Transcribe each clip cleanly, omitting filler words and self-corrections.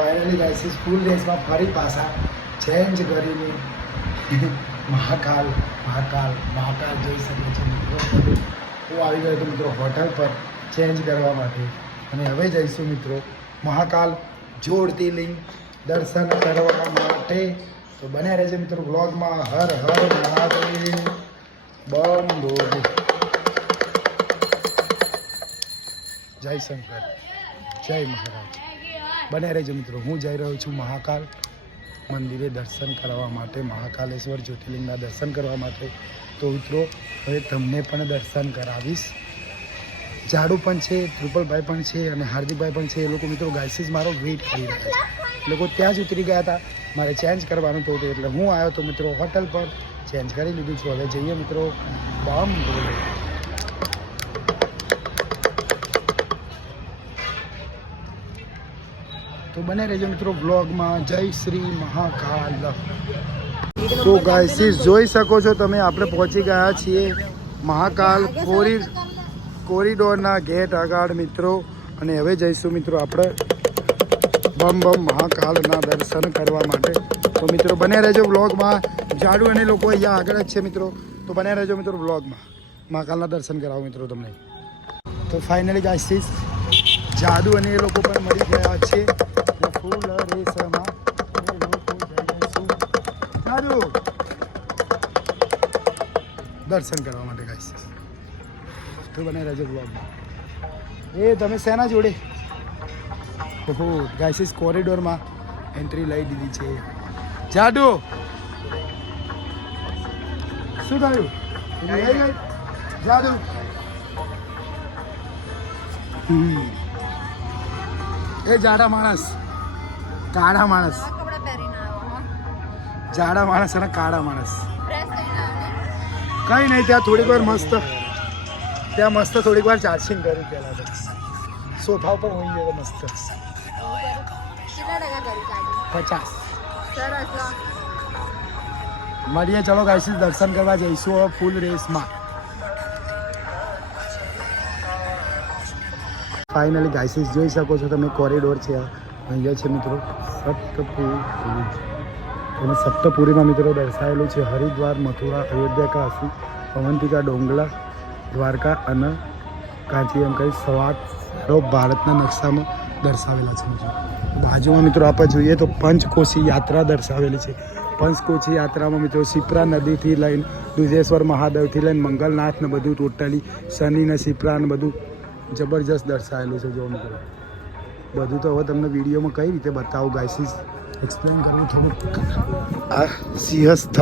Finally guys ફૂલ ડ્રેસમાં ફરી પાછા change કરીને મહાકાલ જોઈ શકો છો મિત્રો. હું આવી ગયો હતો મિત્રો હોટલ પર ચેન્જ કરવા માટે અને હવે જઈશું મિત્રો મહાકાલ જ્યોતિર્લિંગ દર્શન કરવા માટે. તો બન્યા રહેશે મિત્રો બ્લોગમાં. હર હર મહાદેવ, બમ બોલે, જય શંકર, જય મહારાજ. બન્યા રહેજો મિત્રો. હું જઈ રહ્યો છું મહાકાલ મંદિરે દર્શન કરવા માટે, મહાકાલેશ્વર જ્યોતિર્લિંગના દર્શન કરવા માટે. તો મિત્રો હવે તમને પણ દર્શન કરાવીશ. જાડુ પણ છે, ત્રિપલભાઈ પણ છે અને હાર્દિકભાઈ પણ છે. એ લોકો મિત્રો ગાઈસીસ મારો વેઇટ કરી રહ્યા છે. એ લોકો ત્યાં જ ઉતરી ગયા હતા, મારે ચેન્જ કરવાનું હતું એટલે હું આવ્યો તો મિત્રો હોટલ પર ચેન્જ કરી લીધું છું. હવે જઈએ મિત્રો બમ બોલે. તો બને રહેજો મિત્રો બ્લોગમાં. જય શ્રી મહાકાલ. તો ગાઈસીસ જોઈ શકો છો તમે, આપણે પહોંચી ગયા છીએ મહાકાલ કોરિડોરના ગેટ આગળ મિત્રો. અને હવે જઈશું મિત્રો આપણે બમ મહાકાલના દર્શન કરવા માટે. તો મિત્રો બને રહેજો બ્લોગમાં. જાડુ અને લોકો અહીંયા આગળ જ છે મિત્રો. તો બને રહેજો મિત્રો બ્લોગમાં. મહાકાલના દર્શન કરાવો મિત્રો તમને. તો ફાઇનલી ગાઈસીસ જાડુ અને એ લોકો પણ મળી ગયા છે ફૂલ રેસમાં. જાડુ દર્શન કરવા માટે ગાઈસીસ. તો બને રહેજો બ્લોગમાં. એ તમે શેના જોડે? ઓહો ગાઈસીસ કોરિડોરમાં એન્ટ્રી લઈ દીધી છે. જાડુ શું થયું? જાદુ એ જાડા માણસ, કાળા માણસ, જાડા માણસ અને કાળા માણસ. કઈ નહીં, ત્યાં થોડીક વાર મસ્ત થોડીક વાર ચાર્જિંગ કર્યું પહેલાં તો. સોફા ઉપર હોઈ ગયો મસ્ત. 50. મળીએ ચલો ગાઈસીસ, દર્શન કરવા જઈશું હવે ફૂલ રેસમાં. ફાઇનલી ગાઈસીસ જોઈ શકો છો તમે, કોરિડોર છે અહીંયા છે મિત્રો સપ્તપુરી. અને સપ્તપુરીમાં મિત્રો દર્શાવેલું છે હરિદ્વાર, મથુરા, અયોધ્યા, કાશી, અવંતિકા, ડોંગલા, દ્વારકા અને કાંચી એમ કહી 7 ભારતના નકશામાં દર્શાવેલા છે મિત્રો. બાજુમાં મિત્રો આપણે જોઈએ તો પંચકોશી યાત્રા દર્શાવેલી છે. પંચકોશી યાત્રામાં મિત્રો શિપ્રા નદીથી લઈને દુધેશ્વર મહાદેવથી લઈને મંગલનાથ ને બધું ટોટલી શનિ ને શિપ્રા ને બધું જબરજસ્ત દર્શાવેલું છે. જો મિત્રો બધું તો હવે તમને વિડીયોમાં કઈ રીતે બતાવું ગાઈસીસ, એક્સપ્લેન કરવું થોડુંક. આ સિંહસ્થ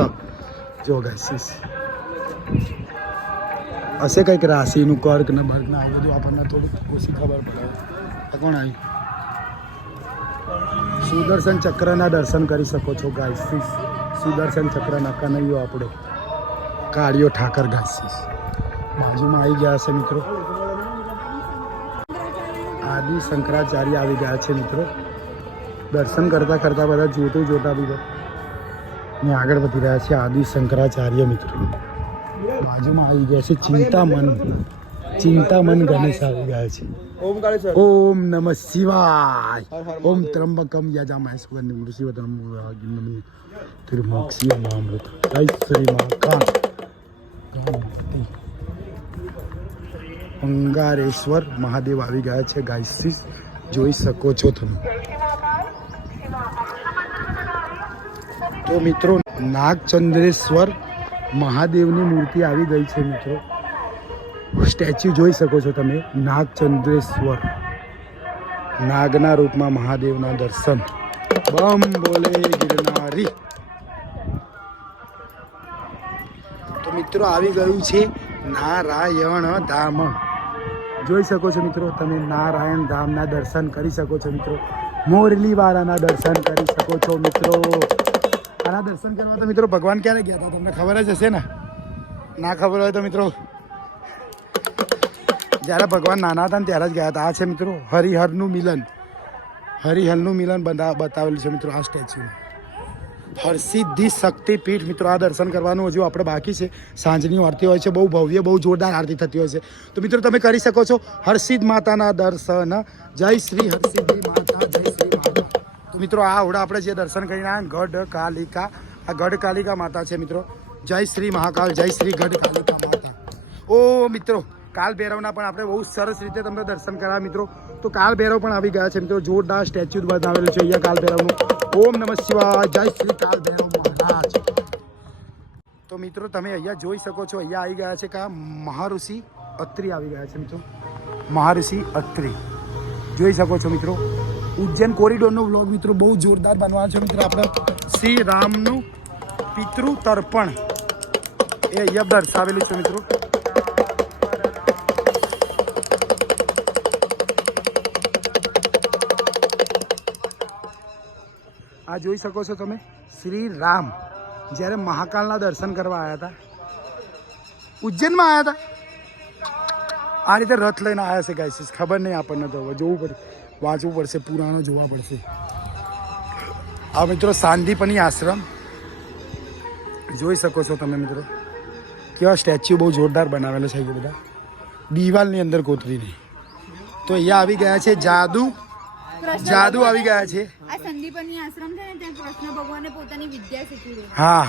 જો ગાઈસીસ હશે કંઈક રાશિનું કર્ક ને બર્ક ને આ બધું આપણને થોડુંક ઓછી ખબર પડે. આ કોણ આવી? સુદર્શન ચક્રના દર્શન કરી શકો છો ગાઈસીસ. સુદર્શન ચક્રના કનૈયો આપણો કાળિયો ઠાકર ગાઈસીસ બાજુમાં આવી ગયા છે મિત્રો. આદિ શંકરાચાર્ય આવી ગયા છે મિત્રો. દર્શન કરતાં કરતાં બધા જોતા બીજા ને આગળ વધી રહ્યા છે આદિ શંકરાચાર્ય મિત્રો. બાજુમાં આવી ગયા છે ચિંતામન ગણેશ આવી ગયા છે. ઓમ નમઃ શિવાય. ઓમ ત્રંબકમ યજામહેં સુગંધિમ પુષ્ટિવર્ધનમ ત્રિમોક્ષિયમામૃત. જય શ્રી મહાકાલ. અંગારેશ્વર મહાદેવ આવી ગયા છે ગાઈસીસ, જોઈ શકો છો તમે. તો મિત્રો નાગચંદ્રેશ્વર મહાદેવની મૂર્તિ આવી ગઈ છે મિત્રો. સ્ટેચ્યુ જોઈ શકો છો તમે. નાગચંદ્રેશ્વર નાગના રૂપમાં મહાદેવના દર્શન. બમ બોલે ગિરનારી. તો મિત્રો આવી ગયું છે નારાયણ ધામ. જોઈ શકો છો મિત્રો તમે, નારાયણ ધામના દર્શન કરી શકો છો મિત્રો. મોરલીવાળાના દર્શન કરી શકો છો મિત્રો. આના દર્શન કરવા તો મિત્રો ભગવાન ક્યારે ગયા હતા તમને ખબર જ હશે ને. ના ખબર હોય તો મિત્રો જ્યારે ભગવાન નાના હતા ને ત્યારે જ ગયા હતા. આ છે મિત્રો હરિહરનું મિલન બતાવેલું છે મિત્રો આ સ્ટેચ્યુ. હરસિદ્ધિ શક્તિપીઠ મિત્રો. આ દર્શન કરવાનું હજુ આપણે બાકી છે. સાંજની આરતી હોય છે, બહુ ભવ્ય બહુ જોરદાર આરતી થતી હોય છે. તો મિત્રો તમે કરી શકો છો હરસિદ્ધ માતાના દર્શન. જય શ્રી હરસિદ્ધિ માતા, જય શ્રી માતા. તો મિત્રો આ આવડા આપણે જે દર્શન કરીને આવ્યા ગઢ કાલિકા, આ ગઢ કાલિકા માતા છે મિત્રો. જય શ્રી મહાકાલ, જય શ્રી ગઢ કાલિકા માતા. ઓ મિત્રો કાલ ભૈરવના પણ આપણે બહુ સરસ રીતે તમને દર્શન કરાવ્યા મિત્રો. તો કાલ ભૈરવ પણ આવી ગયા છે મિત્રો. જોરદાર સ્ટેચ્યુ બનાવેલું છે અહીંયા કાલ ભૈરવનું. ઓમ નમઃ શિવાય, જય શ્રી કાલ ભૈરવ મહારાજ. તો મિત્રો તમે અહીંયા જોઈ શકો છો, અહીંયા આવી ગયા છે કા મહાઋષિ અત્રી આવી ગયા છે મિત્રો. મહાઋષિ અત્રી જોઈ શકો છો મિત્રો. ઉજ્જૈન કોરિડોરનો વ્લોગ મિત્રો બહુ જોરદાર બનવાનો છે મિત્રો. આપણે શ્રી રામનું પિતૃ તર્પણ એ અહીંયા દર્શાવેલું છે મિત્રો. આ જોઈ શકો છો તમે, શ્રી રામ જ્યારે મહાકાલના દર્શન કરવા આવ્યા હતા, ઉજ્જૈનમાં આવ્યા હતા, આ રીતે રથ લઈને આવ્યા છે ગાઈસ. ખબર નહીં આપણને, તો જોવું પડે, વાંચવું પડશે, પુરાણો જોવા પડશે. આ મિત્રો સાંદીપની આશ્રમ જોઈ શકો છો તમે મિત્રો. કેવા સ્ટેચ્યુ બહુ જોરદાર બનાવેલા છે બધા, દિવાલની અંદર કોતરીને. તો અહીંયા આવી ગયા છે જાદુ આવી ગયા છે. આ સંદીપની આશ્રમ છે ને, ત્યાં કૃષ્ણ ભગવાને પોતાની વિદ્યા શીખવી. હા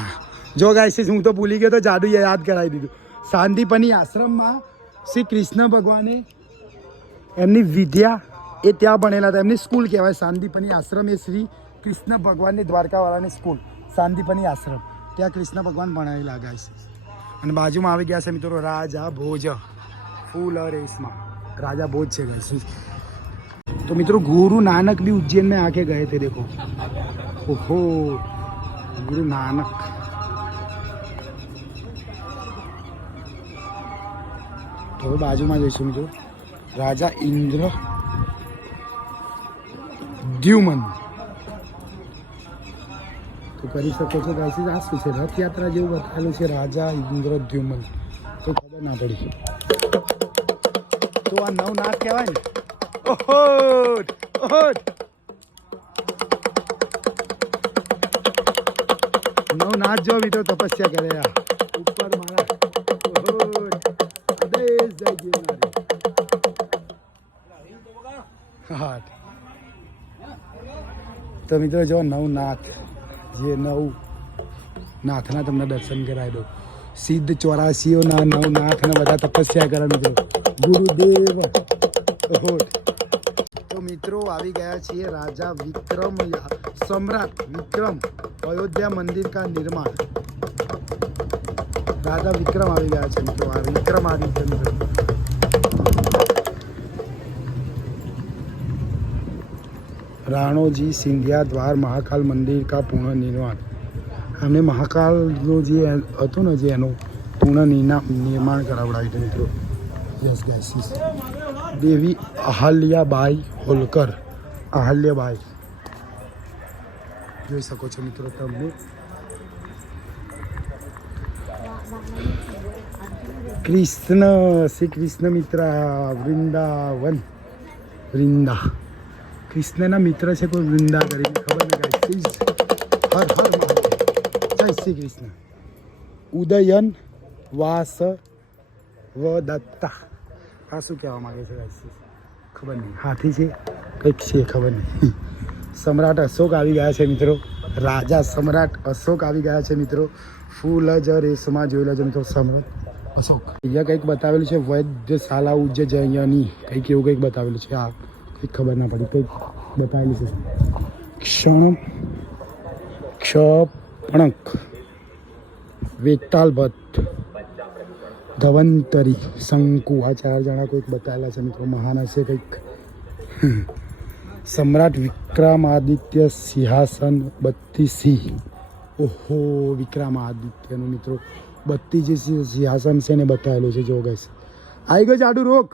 જો ગાઈસ હું તો ભૂલી ગયો, તો જાદુ યાદ કરાવી દીધું. સાંદીપની આશ્રમમાં શ્રી કૃષ્ણ ભગવાને એમની વિદ્યા એ ત્યાં ભણેલા હતા. એમની સ્કૂલ કહેવાય સાંદીપની આશ્રમ. એ શ્રી કૃષ્ણ ભગવાનની દ્વારકાવાળાની સ્કૂલ સાંદીપની આશ્રમ, ત્યાં કૃષ્ણ ભગવાન ભણાવેલા ગાઈસ. અને બાજુમાં આવી ગયા છે મિત્રો રાજા ભોજ, ફૂલ રેસમાં રાજા ભોજ છે ગાઈસ. तो मित्रों गुरु नानक भी उज्जैन में आके गए थे. देखो ओहो गुरु नानक. तो बाजू में जैसे मित्रों राजा इंद्र द्युमन. तो કરી શકો છો ગાઈસ. આ શું છે, રથયાત્રા જેવું બતાવેલું છે, રાજા ઇન્દ્ર દ્યુમન. તો ખબર ના પડી. તો આ નવનાથ કહેવાય ને. ઓહો નવનાથ જો મિત્રો તપસ્યા કરે ઉપર મારા. તો મિત્રો જો નવનાથ, જે નવ નાથના તમને દર્શન કરાવી દો. સિદ્ધ 84 નવનાથને બધા તપસ્યા કરે મિત્રો. ગુરુદેવ. તો મિત્રો આવી ગયા છીએ રાજા વિક્રમ, सम्राट विक्रम अयोध्या मंदिर का निर्माण. राजा विक्रम આવી ગયા છે મિત્રો. આ વિક્રમાદિત્ય મિત્રો. राणोजी सिंधिया द्वार महाकाल मंदिर का पुनर्निर्माण. हमने महाकालનું જે હતું ને, જે એનું પુનર્નિર્માણ કરાવડાવ્યું હતું મિત્રો. Yes guys. દેવી અહલ્યાબાઈ હોલકર, અહલ્યાબાઈ જોઈ શકો છો મિત્રો તમને. કૃષ્ણ, શ્રી કૃષ્ણ મિત્ર વૃંદાવન, વૃંદા કૃષ્ણના મિત્ર છે કોઈ વૃંદા કરીને, ખબર નહીં ગાઈસ. હર હર મહાદેવ, જય શ્રી કૃષ્ણ. ઉદયન વાસ વ દત્તા. આ શું કહેવા માંગે છે ગાઈસ, ખબર નહીં. હાથી છે કંઈક છે, ખબર નહીં. સમ્રાટ અશોક આવી ગયા છે મિત્રો. રાજા સમ્રાટ અશોક આવી ગયા છે મિત્રો. ફૂલ જ રેસમાં જોયેલા છે મિત્રો સમ્રાટ અશોક. અહીંયા કંઈક બતાવેલું છે વૈદ્યશાલા ઉજ્જયની, કંઈક એવું કંઈક બતાવેલું છે. આ કંઈક ખબર ના પડી, કંઈક બતાવેલું છે. ક્ષપણક, વેતાલ ભટ્ટ, ધવંતરી, શંકુ. આ 4 જણા કોઈક બતાવેલા છે મિત્રો. મહાન હશે કંઈક. सम्राट विक्रमादित्य सिंहासन 32. ઓહો વિક્રમાદિત્યનું મિત્રો 32 જે સિંહાસન છે ને બતાવેલું છે. જો ગાઈસ આવી ગયો જાડુ રોક.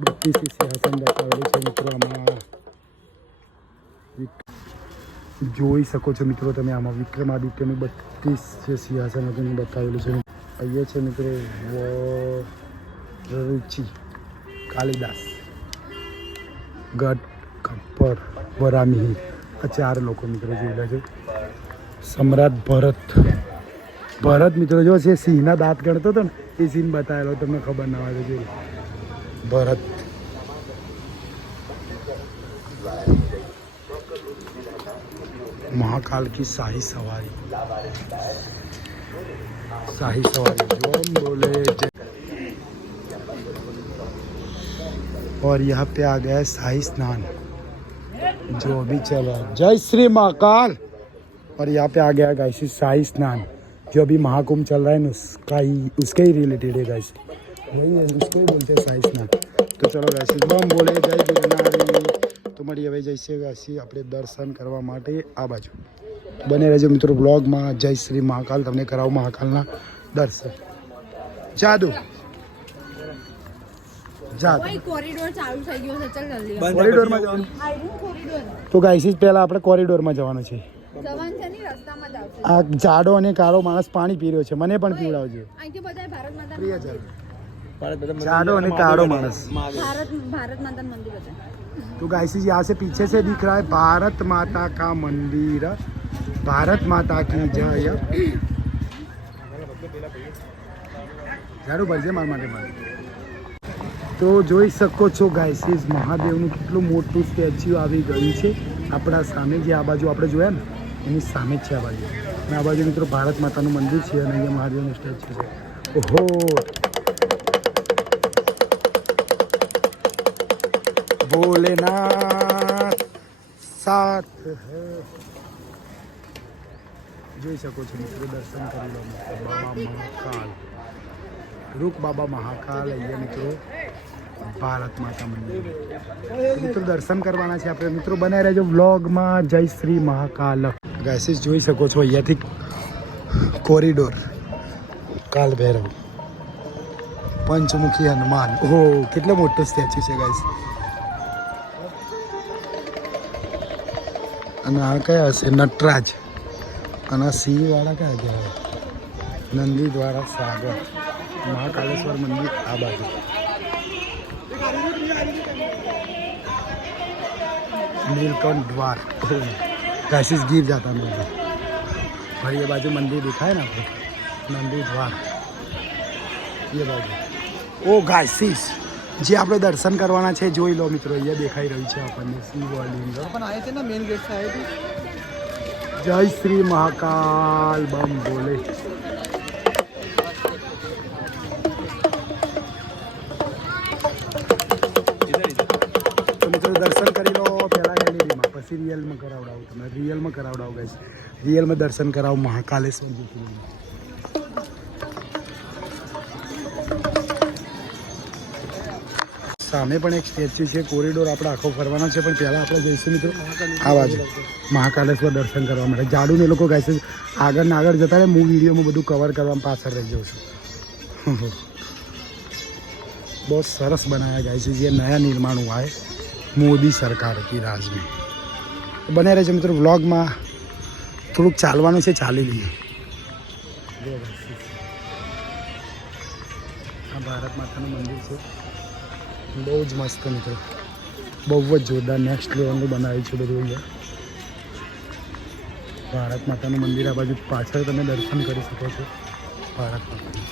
32 સિંહાસન બતાવેલું છે મિત્રો. આમાં જોઈ શકો છો મિત્રો તમે. આમાં વિક્રમાદિત્યનું 32 જે સિંહાસન હતું બતાવેલું છે. અહીંયા છે મિત્રો રુચિ કાલિદાસ, ગઢ કપ્પર, વરામિહિર. આ 4 લોકો મિત્રો જોયેલા છે. સમ્રાટ ભરત મિત્રો જો છે, સિંહના દાંત ગણતો હતો ને, એ સીન બતાવેલો. તમને ખબર ના હોય તો જોઈ. ભરત महाकाल की शाही सवारी जो हम बोले और यहाँ पे आ गया है शाही स्नान जो अभी चल रहा है। जय श्री महाकाल। और यहाँ पे आ गया गाइस शाही स्नान जो अभी महाकुंभ चल रहा है ना उसके ही रिलेटेड है गाइस, वही है, उसको ही बोलते हैं शाही स्नान। तो चलो गाइस बम बोले जय गिरनारी। तो મળીએ હવે જઈશે ગાઈસ આપણે દર્શન કરવા માટે આ બાજુ બને રહેજો મિત્રો બ્લોગમાં। જય શ્રી મહાકાલ, તમને કરાવું મહાકાલના દર્શન। જાદુ કોઈ કોરિડોર ચાલુ થઈ ગયો છે, ચાલ જલ્દી કોરિડોરમાં જવાનું। આયરું કોરિડોર તો ગાઈસ પહેલા આપણે કોરિડોરમાં જવાનું છે। જવાન છે ની રસ્તામાં જ આવશે। આ જાડો અને કાળો માણસ પાણી પી રહ્યો છે, મને પણ પીવડાવજો। અહીંથી બધાય ભારત માતા પ્રિય जाडो અને કાળો માણસ। भारत माता मंदिर बता। तो गाइस यहाँ से पीछे से दिख रहा है भारत माता का मंदिर। भारत माता की जय। जाडो भरजे मार माटे मार। तो જોઈ શકો છો ગાઈસ મહાદેવનું કેટલું મોટું સ્ટેચ્યુ આવી ગયું છે આપણા સામે। જે આ બાજુ આપણે જોયા ને એની સામે જ છે આ બાજુ, અને આ બાજુ મિત્રો ભારત માતાનું મંદિર છે અને અહીંયા મહાદેવનું સ્ટેચ્યુ છે। ઓહો भोलेनाथ साथ है। જોઈ શકો છો મિત્રો દર્શન કરી લો બાબા મહાકાલ, રૂક બાબા મહાકાલ અહીંયા મિત્રો ભારત માતા મંદિર। મિત્રો દર્શન કરવાના છે આપણે મિત્રો, બનાવી રહેજો વ્લોગમાં। જય શ્રી મહાકાલ। ગાઈસ જોઈ શકો છો અહીંયાથી કોરિડોર, કાલ ભૈરવ, પંચમુખી હનુમાન। ઓહો કેટલો મોટો સ્ટેચ્યુ છે ગાઈસ। અને આ કયા હશે નટરાજ, અને સિંહ વાળા કયા કહેવાય નંદી દ્વારા સાગર। મહાકાલેશ્વર મંદિર આ બાજુ, नीलकंठ द्वार गाइस गिर जाता है। और ये बाजू मंदिर दिखा है ना आपको, नंदी द्वार ये बाजू। ओ गाइस જે આપણે દર્શન કરવાના છે જોઈ લો મિત્રો, અહીંયા દેખાઈ રહ્યું છે આપણને શિવલિંગ। પણ આયે છે ના મેન ગેટ से आए थे। जय श्री महाकाल बम बोले। तो મિત્રો દર્શન કરી લો પહેલા ગેલેરીમાં, પછી રિયલમાં કરાવડાવું તમને, રિયલમાં કરાવડાવું ગાઈસ, રિયલમાં દર્શન કરાવું મહાકાલેશ્વર જ્યોતિર્લિંગ। સામે પણ એક સ્ટેચ્યુ છે, કોરિડોર આપણે આખો ફરવાનો છે, પણ પહેલાં આપણે જઈશું મિત્રો આ બાજુ મહાકાલેશ્વર દર્શન કરવા માટે। જાડુને એ લોકો ગાઈસ આગળ ને આગળ જતા રહે, હું વિડીયોમાં બધું કવર કરવામાં પાછળ રહી જાઉં છું। બહુ સરસ બનાવ્યા ગાઈસ, જે નયા નિર્માણ हुआ है मोदी सरकार की राज में। બને રહેજો મિત્રો વ્લોગમાં। થોડુંક ચાલવાનું છે, ચાલી લઈએ। આ ભારત માતાનું મંદિર છે, બહુ જ મસ્ત મિત્રો, બહુ જ જોરદાર નેક્સ્ટ લેવલનું બનાવ્યું છે બધું અહીંયા। ભારત માતાનું મંદિર આ બાજુ પાછળ તમે દર્શન કરી શકો છો ભારત માતાનું।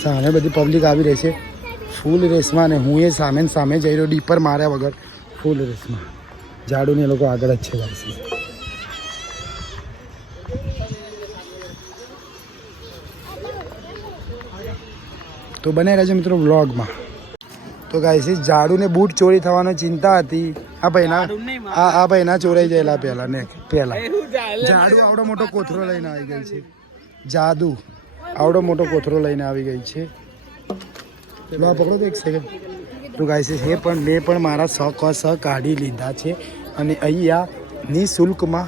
સામે બધી પબ્લિક આવી રહી છે ફૂલ રેસમાં, અને હું એ સામે ને સામે જઈ રહ્યો ડીપર માર્યા વગર ફૂલ રેસમાં। જાડુને એ લોકો આગળ જ છે ગાઈસ। તો બને રહેજો મિત્રો વ્લોગમાં। તો ગાઈસ જાડુને બૂટ ચોરી થવાની ચિંતા હતી, આ ભાઈના ચોરાઈ ગયેલા પહેલા જાડુ આવડો મોટો કોથરો લઈને આવી ગઈ છે। જાદુ આવડો મોટો કોથરો લઈને આવી ગઈ છે। લો પકડો તો એક સેકન્ડ। તો ગાઈસ મેં પણ મારા 100 કાઢી લીધા છે, અને અહીંયા નિઃશુલ્કમાં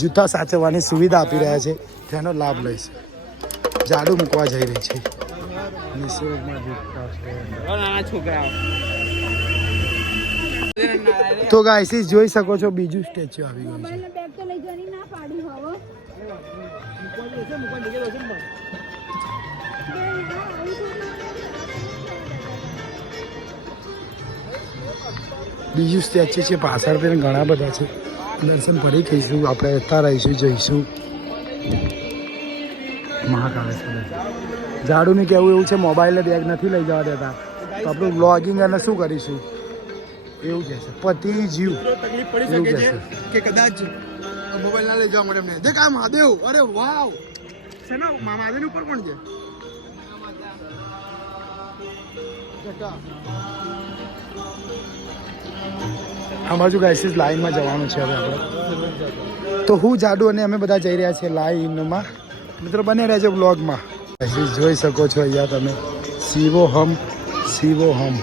જૂતા સાચવવાની સુવિધા આપી રહ્યા છે, તેનો લાભ લઈશ। જાડુ મૂકવા જઈ રહી છે નિઃશુલ્કમાં જૂતા છે। તો ગાઈસ જોઈ શકો છો બીજું સ્ટેચ્યુ આવી ગયું છે। બેગ તો લઈ જવાની ના પાડી હવે। બીજું સ્ટેચ્યુ છે પાછળ, પણ ઘણા બધા છે। દર્શન ફરી કહીશું આપણે, અત્યારે રહીશું જઈશું મહાકાલેશ્વર। જાડુને કહેવું એવું છે મોબાઈલે બેગ નથી લઈ જવા દેતા, તો આપણું વ્લોગિંગ અને શું કરીશું એવું કહે છે પતિ જીવ તકલીફ પડી એવું શકે કહે છે કે કદાચ મોબાઈલ ના લઈ જવા મળે એમને દેખ આ મહાદેવ અરે વાવ શેના મહાદેવ ઉપર કોણ છે આ બાજુ ગાઈસીસ લાઈનમાં જવાનું છે હવે આપણે તો હું જાડુ અને અમે બધા જઈ રહ્યા છીએ લાઈનમાં મિત્રો બને રહેજો બ્લોગમાં ગાઈસીસ જોઈ શકો છો અહીંયા તમે શિવોહમ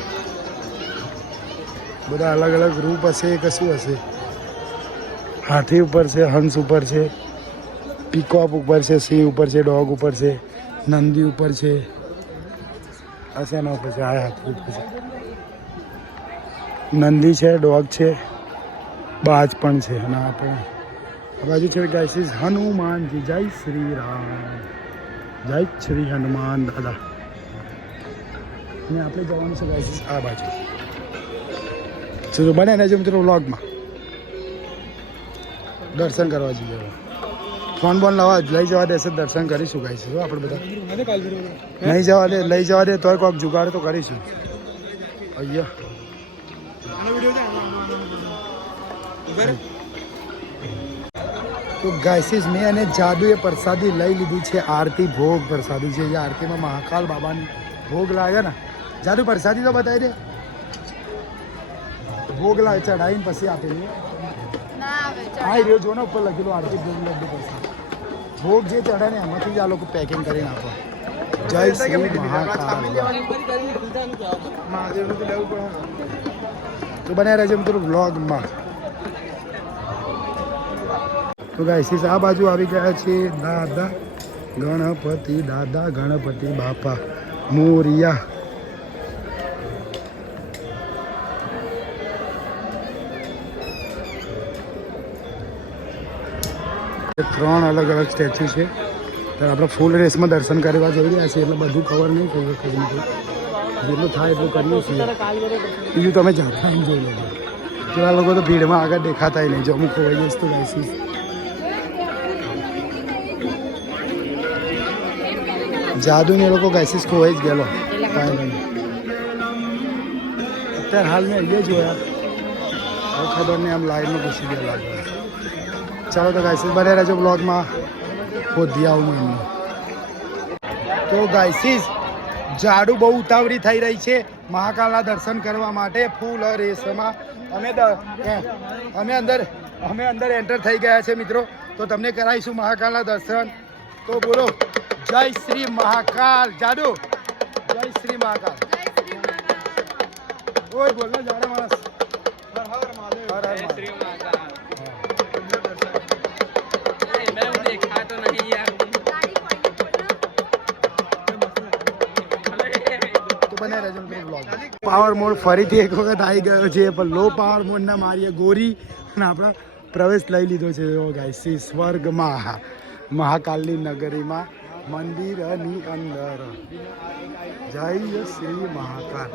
બધા અલગ અલગ રૂપ હશે કે શું હશે હાથી ઉપર છે હંસ ઉપર છે પીકોક ઉપર છે સિંહ ઉપર છે ડોગ ઉપર છે નંદી ઉપર છે એના ઉપર છે આ હાથી ઉપર છે નંદી છે ડોગ છે બાજ પણ છે અને આ પણ આ બાજુ છે ગાઈસીસ હનુમાનજી જય શ્રી રામ જય શ્રી હનુમાન દાદા અને આપણે જવાનું છે ગાઈસીસ આ બાજુ તો બને ને જો મિત્રો વ્લોગમાં દર્શન કરવા જઈએ ફોન બોન લઈ જવા દેશે દર્શન કરીશું ગાઈસીસ આપણે બધા નહીં જવા દે લઈ જવા દે તોય કોઈક જુગાડ તો કરીશું અહીંયા તો ગાઈસીસ મેં અને જાદુએ પ્રસાદી લઈ લીધી છે આરતી ભોગ પ્રસાદી છે અહીંયા આરતીમાં મહાકાલ બાબાની ભોગ લાવ્યા ને જાદુ પ્રસાદી તો બતાવી દે ભોગ લાવે ચઢાવીને પછી આપેલી ના આવે હા એ જો ને ઉપર લખેલું આરતી ભોગ લડ્ડુ પ્રસાદ ભોગ જે ચઢે ને એમાંથી જ આ લોકો પેકિંગ કરીને આપો જય શ્રી મહાકાલ મહાદેવનું તો લેવું પડે તો બને રહેજો મિત્રો વ્લોગમાં તો ગાઈસીસ આ બાજુ આવી ગયા છે દાદા ગણપતિ બાપા મોરિયા ત્રણ અલગ અલગ સ્ટેચ્યુ છે તો આપણે ફૂલ રેસમાં દર્શન કરવા જઈ રહ્યા છીએ એટલે બધું કવર નહીં થઈ શકે જેટલું થાય એટલું કરીએ છીએ બીજું તમે જાતા જોઈ લેજો પેલા લોકો તો ભીડમાં આગળ દેખાતા નહીં જો અમુક ખોવાઈ જઈશ તો ગાઈસીસ જાદુને એ લોકો ગાઈસીસ ખોવાઈ જ ગયેલો કાંઈ નહીં અત્યારે હાલ મેં અહીંયા જોયા હવે ખબર નહીં આમ લાઈનમાં ઘૂસી ગયા લાગે ચાલો તો ગાઈસીસ બને રહેજો બ્લોગમાં ખોદી આવું એમને તો ગાઈસીસ જાડુ બહુ ઉતાવળી થઈ રહી છે મહાકાલના દર્શન કરવા માટે ફૂલ રેસમાં અમે અંદર એન્ટર થઈ ગયા છે મિત્રો તો તમને કરાવીશું મહાકાલના દર્શન તો બોલો જય શ્રી મહાકાલ જાડુ જય શ્રી મહાકાલ ઓય બોલ ના જાડે માણસ હર હર મહાદેવ હર હર શ્રી મહાકાલ પાવર મોડ ફરીથી એક વખત આવી ગયો છે પણ લો પાવર મોડ ના મારીએ ગોરી અને આપણા પ્રવેશ લઈ લીધો છે ગાઈસી સ્વર્ગમાં મહાકાલની નગરીમાં મંદિરની અંદર જય શ્રી મહાકાલ